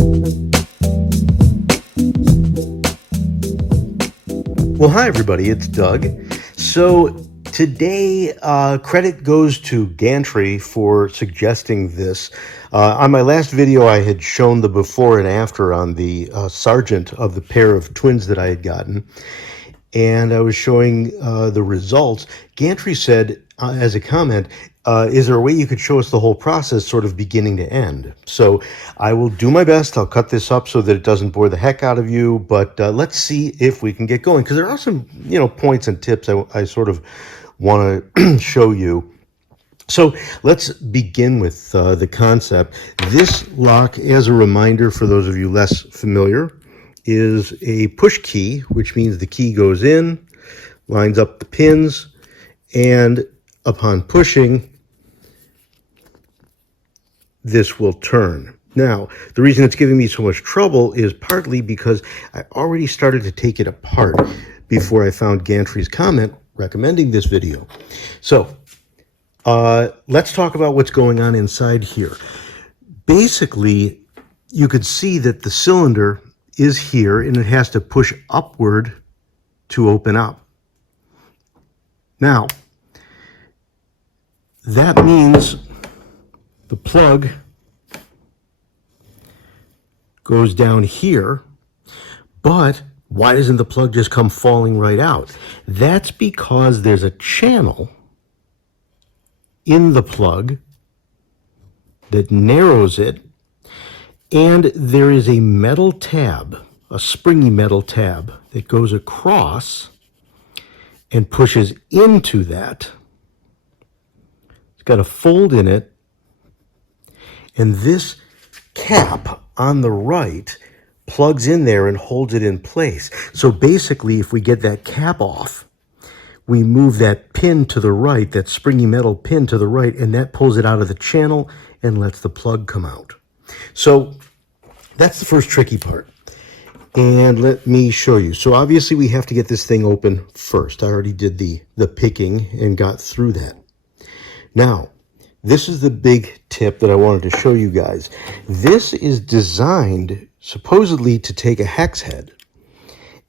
Well, hi everybody, it's Doug. So today, credit goes to Gantry for suggesting this. On my last video, I had shown the before and after on the Sargent of the pair of twins that I had gotten, and I was showing the results. Gantry said, as a comment, is there a way you could show us the whole process sort of beginning to end? So I will do my best. I'll cut this up so that it doesn't bore the heck out of you, but let's see if we can get going, because there are some, points and tips I sort of want to show you. So let's begin with the concept. This lock, as a reminder for those of you less familiar, is a push key, which means the key goes in, lines up the pins, and upon pushing, this will turn. Now, the reason it's giving me so much trouble is partly because I already started to take it apart before I found Gantry's comment recommending this video. So let's talk about what's going on inside here. Basically, you could see that the cylinder is here and it has to push upward to open up. Now, that means the plug goes down here, but why doesn't the plug just come falling right out? That's because there's a channel in the plug that narrows it, and there is a metal tab, a springy metal tab that goes across and pushes into that. It's got a fold in it, and this cap on the right plugs in there and holds it in place. So basically, if we get that cap off, we move that pin to the right, that springy metal pin to the right, and that pulls it out of the channel and lets the plug come out. So that's the first tricky part. And let me show you. So obviously we have to get this thing open first. I already did the picking and got through that. Now, this is the big tip that I wanted to show you guys. This is designed supposedly to take a hex head.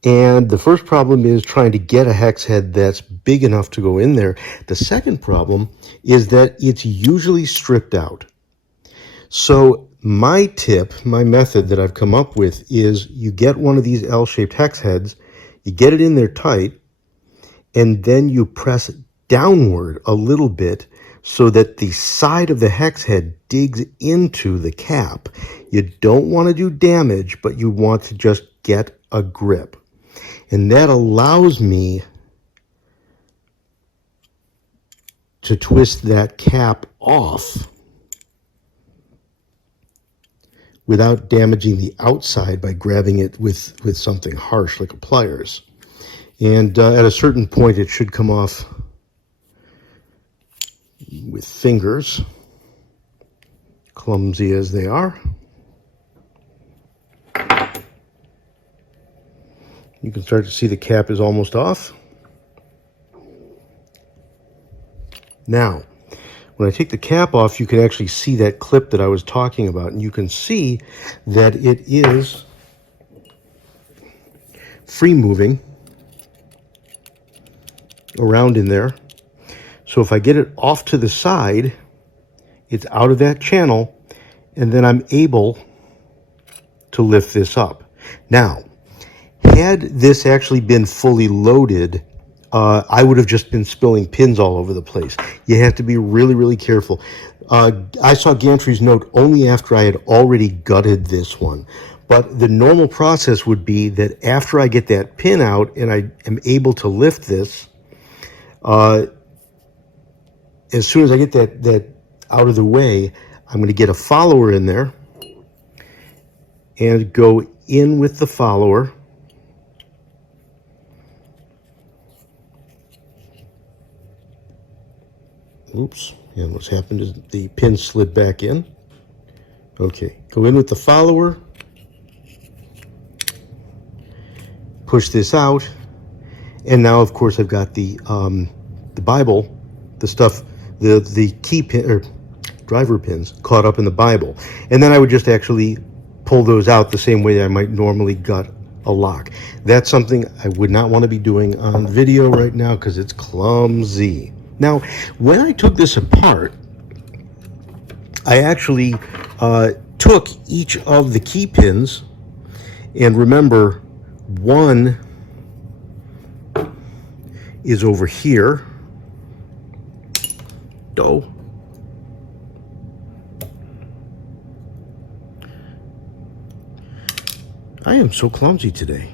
And the first problem is trying to get a hex head that's big enough to go in there. The second problem is that it's usually stripped out. So my tip, my method that I've come up with is you get one of these L-shaped hex heads, you get it in there tight, and then you press downward a little bit so that the side of the hex head digs into the cap. You don't want to do damage, but you want to just get a grip. And that allows me to twist that cap off without damaging the outside by grabbing it with something harsh like a pliers. And at a certain point, it should come off with fingers, clumsy as they are. You can start to see the cap is almost off. Now, when I take the cap off, you can actually see that clip that I was talking about, and you can see that it is free moving around in there. So if I get it off to the side, it's out of that channel, and then I'm able to lift this up. Now, had this actually been fully loaded, I would have just been spilling pins all over the place. You have to be really, really careful. I saw Gantry's note only after I had already gutted this one. But the normal process would be that after I get that pin out and I am able to lift this, as soon as I get that out of the way, I'm going to get a follower in there and go in with the follower. Oops, and what's happened is the pin slid back in. Okay, go in with the follower, push this out, and now of course I've got the Bible, the stuff, the key pin or driver pins caught up in the Bible. And then I would just actually pull those out the same way that I might normally gut a lock. That's something I would not want to be doing on video right now because it's clumsy. Now, when I took this apart, I actually took each of the key pins, and remember, one is over here. I am so clumsy today.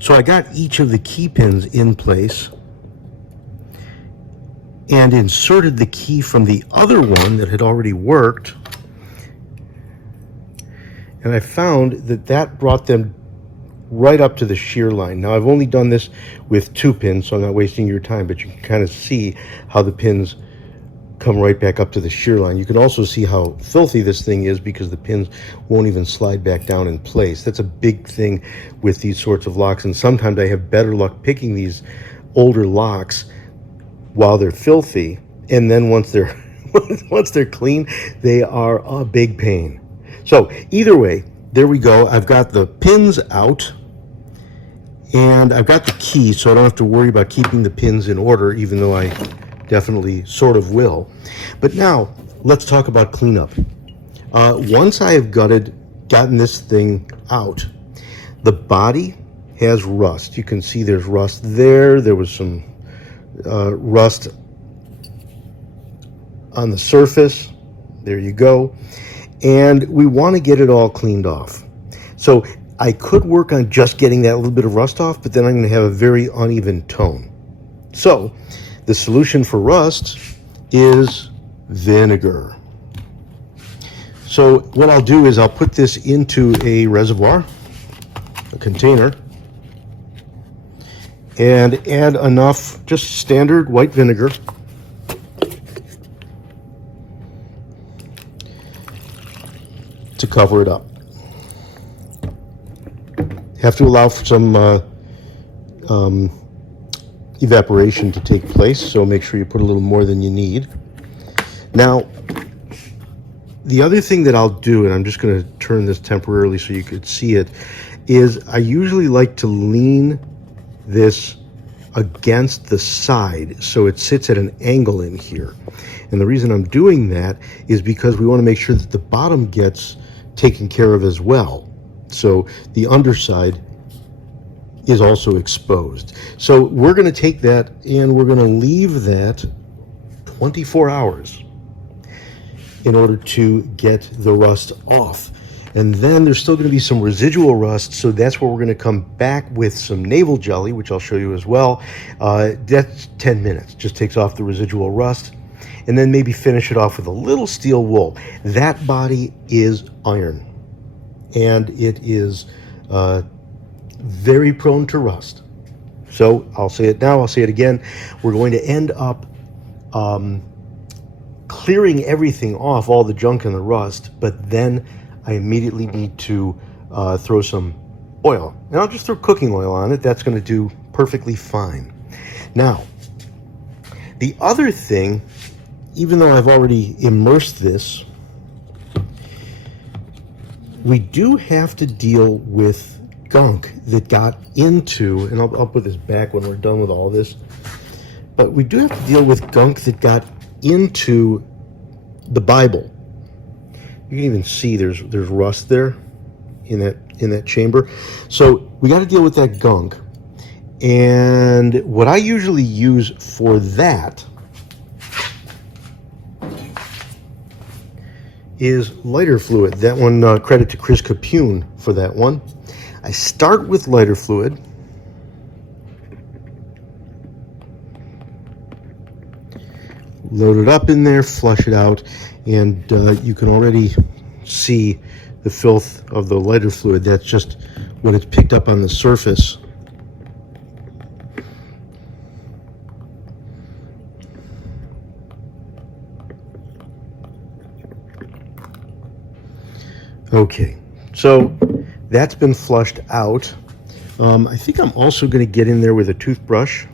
So I got each of the key pins in place and inserted the key from the other one that had already worked. And I found that that brought them right up to the shear line. Now I've only done this with 2 pins, so I'm not wasting your time, but you can kind of see how the pins come right back up to the shear line. You can also see how filthy this thing is because the pins won't even slide back down in place. That's a big thing with these sorts of locks, and sometimes I have better luck picking these older locks while they're filthy, and then once they're once they're clean, they are a big pain. So either way, there we go. I've got the pins out and I've got the key, so I don't have to worry about keeping the pins in order, even though I definitely sort of will. But now let's talk about cleanup. Once I have gotten this thing out, the body has rust. You can see there's rust there. There was some rust on the surface. There you go. And we want to get it all cleaned off. So I could work on just getting that little bit of rust off, but then I'm going to have a very uneven tone. So the solution for rust is vinegar. So what I'll do is I'll put this into a reservoir, a container, and add enough, just standard white vinegar, to cover it up. Have to allow for some evaporation to take place, so make sure you put a little more than you need. Now, the other thing that I'll do, and I'm just going to turn this temporarily so you could see it, is I usually like to lean this against the side so it sits at an angle in here. And the reason I'm doing that is because we want to make sure that the bottom gets taken care of as well. So the underside is also exposed. So we're going to take that and we're going to leave that 24 hours in order to get the rust off. And then there's still going to be some residual rust, so that's where we're going to come back with some Naval Jelly, which I'll show you as well. That's 10 minutes, just takes off the residual rust, and then maybe finish it off with a little steel wool. That body is iron, and it is very prone to rust. So I'll say it now, I'll say it again. We're going to end up clearing everything off, all the junk and the rust, but then I immediately need to throw some oil. And I'll just throw cooking oil on it. That's going to do perfectly fine. Now, the other thing, even though I've already immersed this, we do have to deal with gunk that got into, and I'll put this back when we're done with all this, but we do have to deal with gunk that got into the Bible. You can even see there's rust there in that chamber. So we got to deal with that gunk. And what I usually use for that is lighter fluid. That one, credit to Chris Capune for that one. I start with lighter fluid. Load it up in there, flush it out, and you can already see the filth of the lighter fluid. That's just when it's picked up on the surface. Okay, so that's been flushed out. I think I'm also going to get in there with a toothbrush.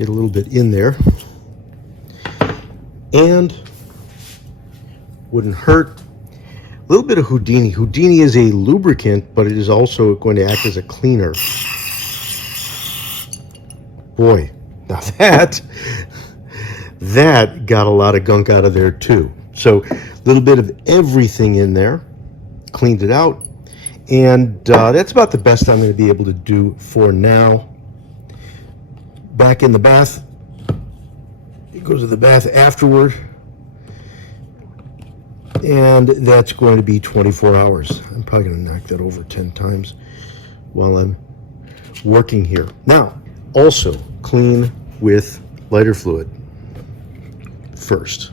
Get a little bit in there. And wouldn't hurt. A little bit of Houdini. Houdini is a lubricant, but it is also going to act as a cleaner. Boy, now that got a lot of gunk out of there too. So a little bit of everything in there, cleaned it out, and that's about the best I'm going to be able to do for now. Back in the bath. It goes to the bath afterward, and that's going to be 24 hours. I'm probably going to knock that over 10 times while I'm working here. Now, also clean with lighter fluid first.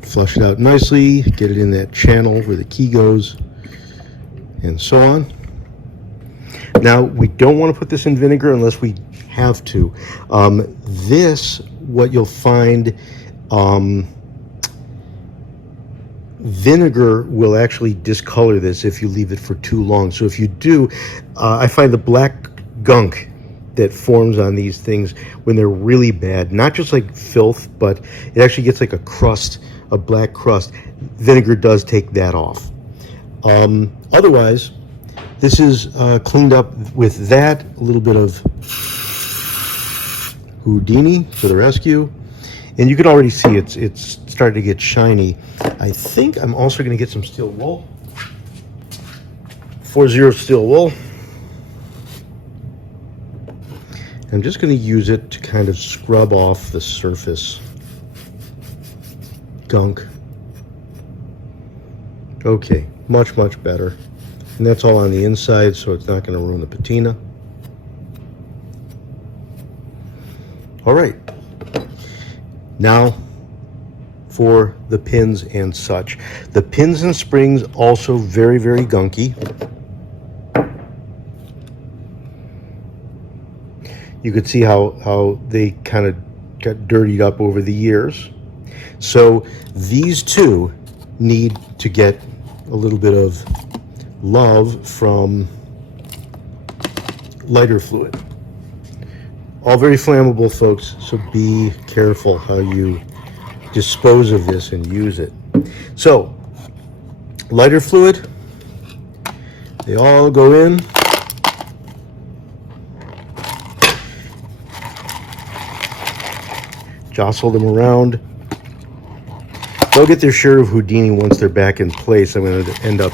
Flush it out nicely, get it in that channel where the key goes, and so on. Now, we don't want to put this in vinegar unless we have to. What you'll find, vinegar will actually discolor this if you leave it for too long. So if you do, I find the black gunk that forms on these things when they're really bad, not just like filth, but it actually gets like a crust, a black crust. Vinegar does take that off. Otherwise, this is cleaned up with that, a little bit of Houdini for the rescue. And you can already see it's starting to get shiny. I think I'm also going to get some steel wool. 4-0 steel wool. I'm just going to use it to kind of scrub off the surface gunk. Okay, much better. And that's all on the inside, so it's not going to ruin the patina. All right. Now for the pins and such. The pins and springs also very gunky. You could see how they kind of got dirtied up over the years. So these two need to get a little bit of love from lighter fluid. All very flammable, folks, so be careful how you dispose of this and use it. So, lighter fluid, they all go in. Jostle them around. They'll get their share of Houdini once they're back in place. I'm going to end up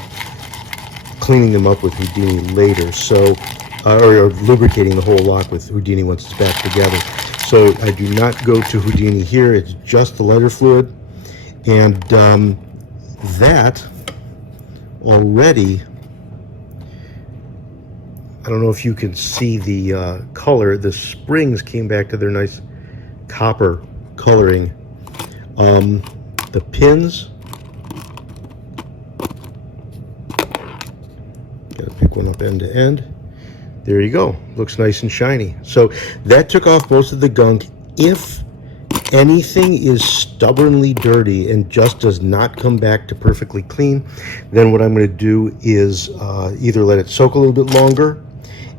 cleaning them up with Houdini later, so or lubricating the whole lock with Houdini once it's back together. So I do not go to Houdini here. It's just the lighter fluid, and that already, I don't know if you can see the color. The springs came back to their nice copper coloring. The pins, gotta pick one up end to end. There you go, looks nice and shiny. So that took off most of the gunk. If anything is stubbornly dirty and just does not come back to perfectly clean, then what I'm going to do is either let it soak a little bit longer,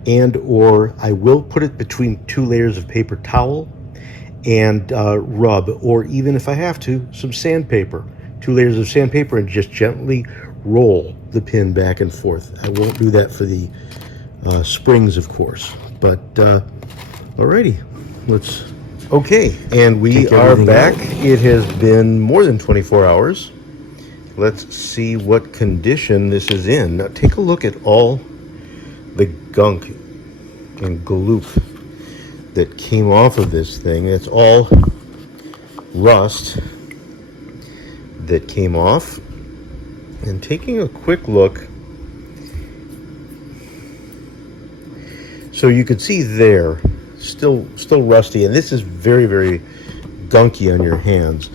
and or I will put it between 2 layers of paper towel and rub, or even if I have to, some sandpaper. 2 layers of sandpaper, and just gently roll the pin back and forth. I won't do that for the springs, of course, but alrighty, let's. Okay, and we are back. It has been more than 24 hours. Let's see what condition this is in. Now take a look at all the gunk and gloop that came off of this thing. It's all rust that came off. And taking a quick look, so you could see there, still rusty, and this is very gunky on your hands.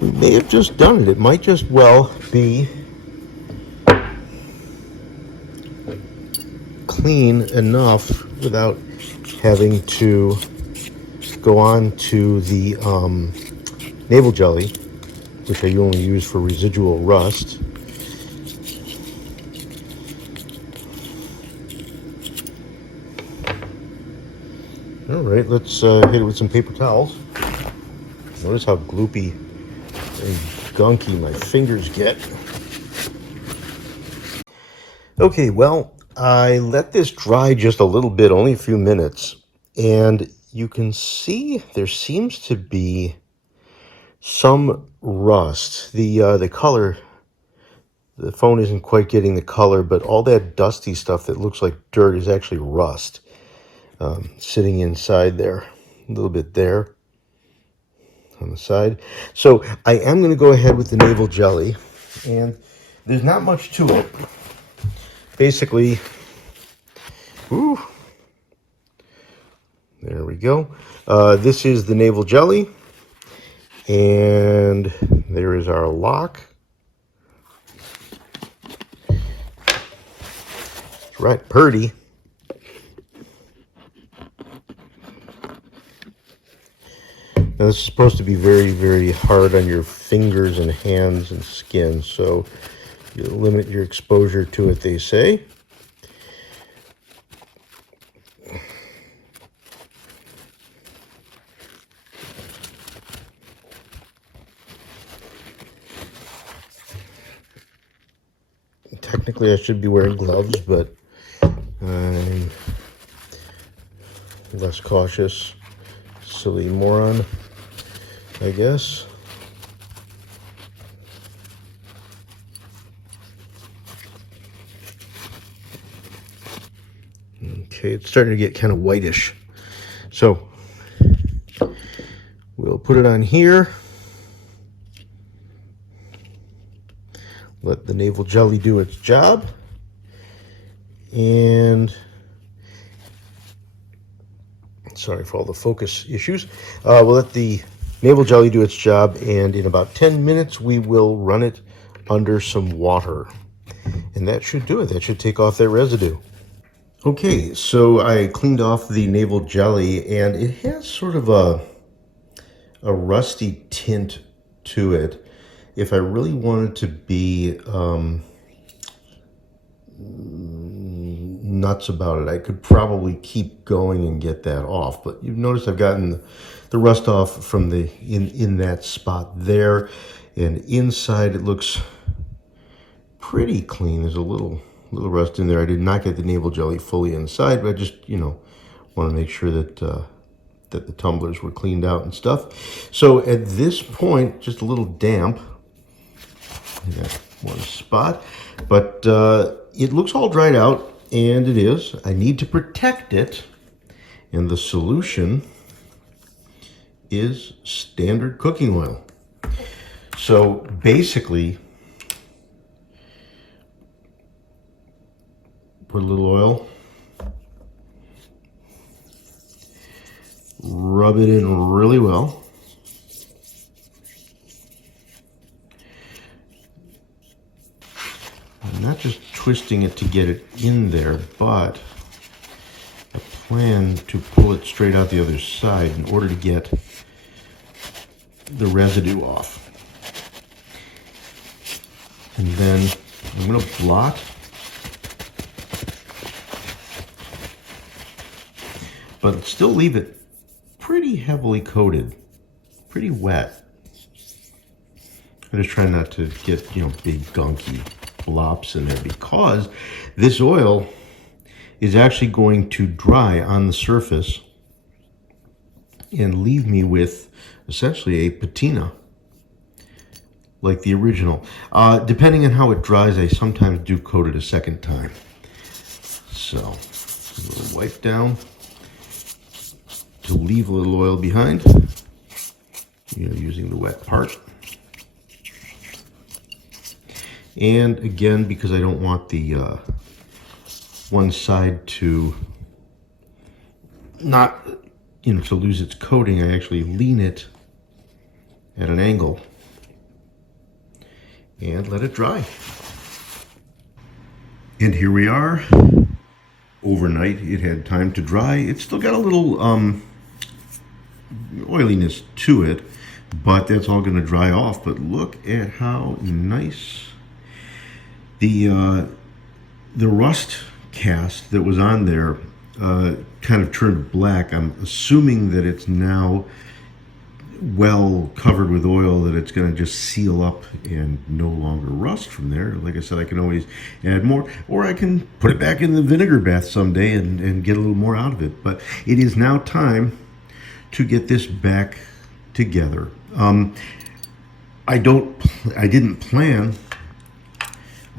We may have just done it. It might just well be clean enough without having to go on to the Naval Jelly, which I only use for residual rust. All right, let's hit it with some paper towels. Notice how gloopy and gunky my fingers get. Okay, well, I let this dry just a little bit, only a few minutes, and you can see there seems to be some rust. The color, the phone isn't quite getting the color, but all that dusty stuff that looks like dirt is actually rust sitting inside there, a little bit there on the side. So I am going to go ahead with the Naval Jelly, and there's not much to it. Basically, ooh, there we go. This is the Naval Jelly, and there is our lock. That's right, Purdy. Now, this is supposed to be very, very hard on your fingers and hands and skin, so you limit your exposure to it, they say. Technically, I should be wearing gloves, but I'm less cautious. Silly moron, I guess. Okay, it's starting to get kind of whitish. So we'll put it on here. Let the Naval Jelly do its job. And sorry for all the focus issues. We'll let the Naval Jelly do its job, and in about 10 minutes we will run it under some water. And that should do it. That should take off that residue. Okay, so I cleaned off the Naval Jelly, and it has sort of a rusty tint to it. If I really wanted to be nuts about it, I could probably keep going and get that off. But you've noticed I've gotten the rust off from the in that spot there, and inside it looks pretty clean. There's a little rust in there. I did not get the Naval Jelly fully inside, but I just want to make sure that that the tumblers were cleaned out and stuff. So at this point, just a little damp in that one spot, but it looks all dried out, and it is. I need to protect it, and the solution is standard cooking oil. So basically, put a little oil, rub it in really well. I'm not just twisting it to get it in there, but I plan to pull it straight out the other side in order to get the residue off. And then I'm going to blot but still leave it pretty heavily coated, pretty wet. I just try not to get, big gunky blops in there, because this oil is actually going to dry on the surface and leave me with essentially a patina like the original. Depending on how it dries, I sometimes do coat it a second time. So a little wipe down to leave a little oil behind, using the wet part. And again, because I don't want the one side to not, to lose its coating, I actually lean it at an angle and let it dry. And here we are. Overnight, it had time to dry. It's still got a little oiliness to it. but that's all going to dry off. But look at how nice the rust cast that was on there kind of turned black. I'm assuming that it's now well covered with oil, that it's going to just seal up and no longer rust from there. Like I said, I can always add more, or I can put it back in the vinegar bath someday and get a little more out of it. But it is now time to get this back together. I didn't plan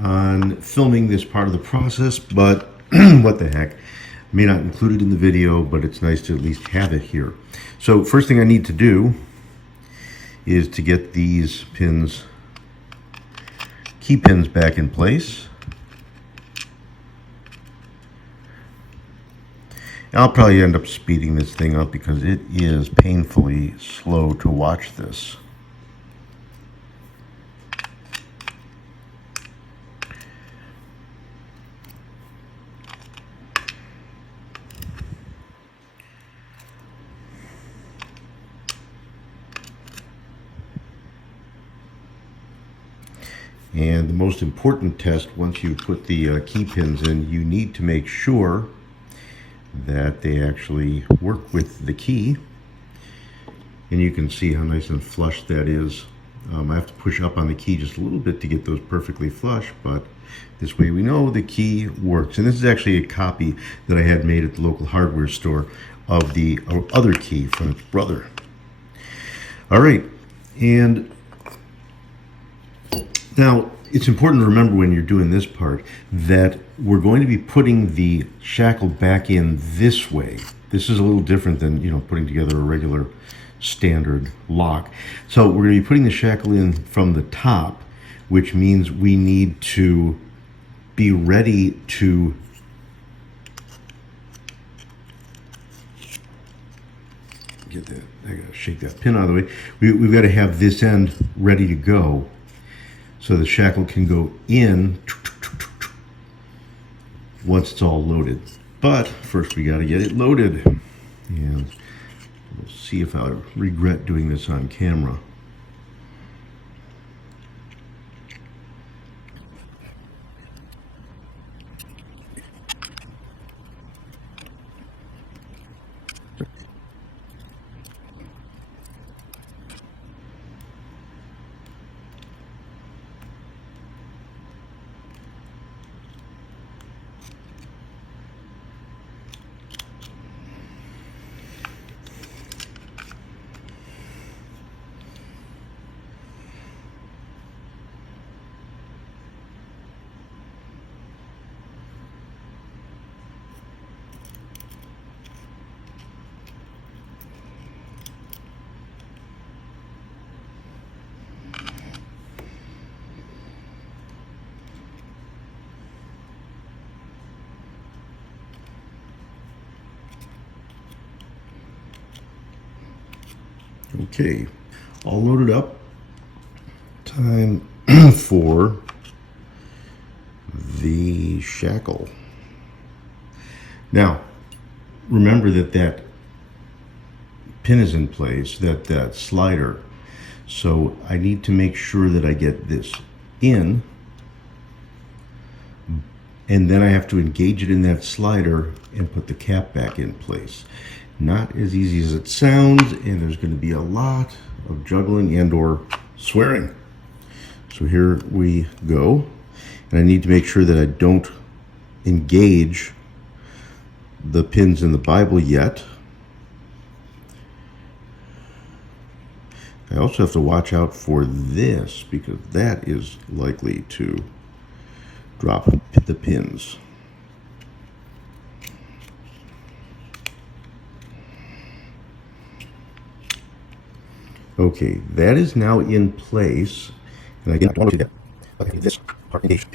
on filming this part of the process, but what the heck. May not include it in the video, but it's nice to at least have it here. So first thing I need to do is to get these pins, key pins, back in place. I'll probably end up speeding this thing up because it is painfully slow to watch this. And the most important test, once you put the key pins in, you need to make sure that they actually work with the key. And you can see how nice and flush that is. I have to push up on the key just a little bit to get those perfectly flush, but this way we know the key works. And this is actually a copy that I had made at the local hardware store of the other key from its brother. All right, and now, it's important to remember when you're doing this part that we're going to be putting the shackle back in this way. This is a little different than, putting together a regular standard lock. So we're going to be putting the shackle in from the top, which means we need to be ready to get that. I got to shake that pin out of the way. We've got to have this end ready to go, so the shackle can go in once it's all loaded. But first we got to get it loaded. And we'll see if I regret doing this on camera. Okay, all loaded up. Time for the shackle. Now, remember that pin is in place, that slider. So I need to make sure that I get this in, and then I have to engage it in that slider and put the cap back in place. Not as easy as it sounds, and there's going to be a lot of juggling and or swearing. So here we go, and I need to make sure that I don't engage the pins in the Bible yet. I also have to watch out for this because that is likely to drop the pins. Okay, that is now in place. And again, I don't want to do that. Okay, this part engaged.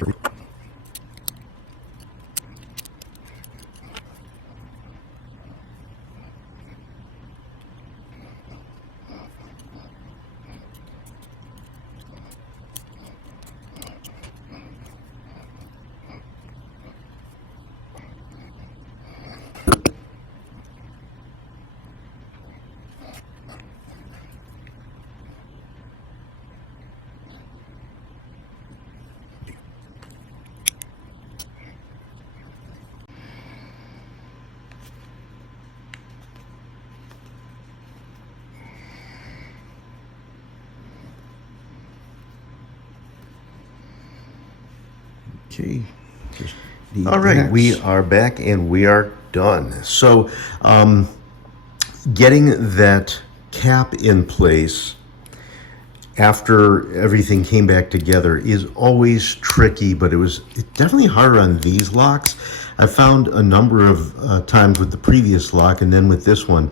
Okay. Just need All right, that. we are back and we are done. So, getting that cap in place after everything came back together is always tricky, but it's definitely harder on these locks. I found a number of times with the previous lock and then with this one,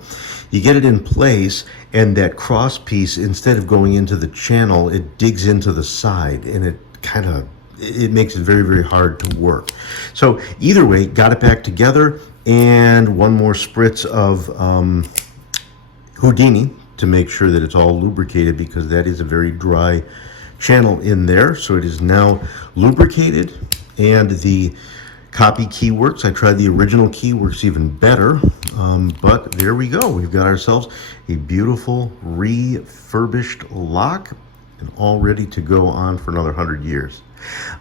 you get it in place and that cross piece, instead of going into the channel, it digs into the side and it makes it very, very hard to work. So either way, got it back together, and one more spritz of Houdini to make sure that it's all lubricated, because that is a very dry channel in there. So it is now lubricated, and the copy key works. I tried the original key, works even better, but there we go. We've got ourselves a beautiful refurbished lock and all ready to go on for another 100 years.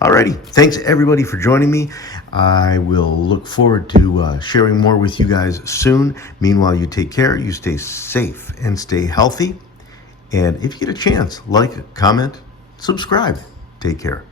Alrighty, thanks everybody for joining me. I will look forward to sharing more with you guys soon. Meanwhile, you take care, you stay safe and stay healthy. And if you get a chance, like, comment, subscribe. Take care.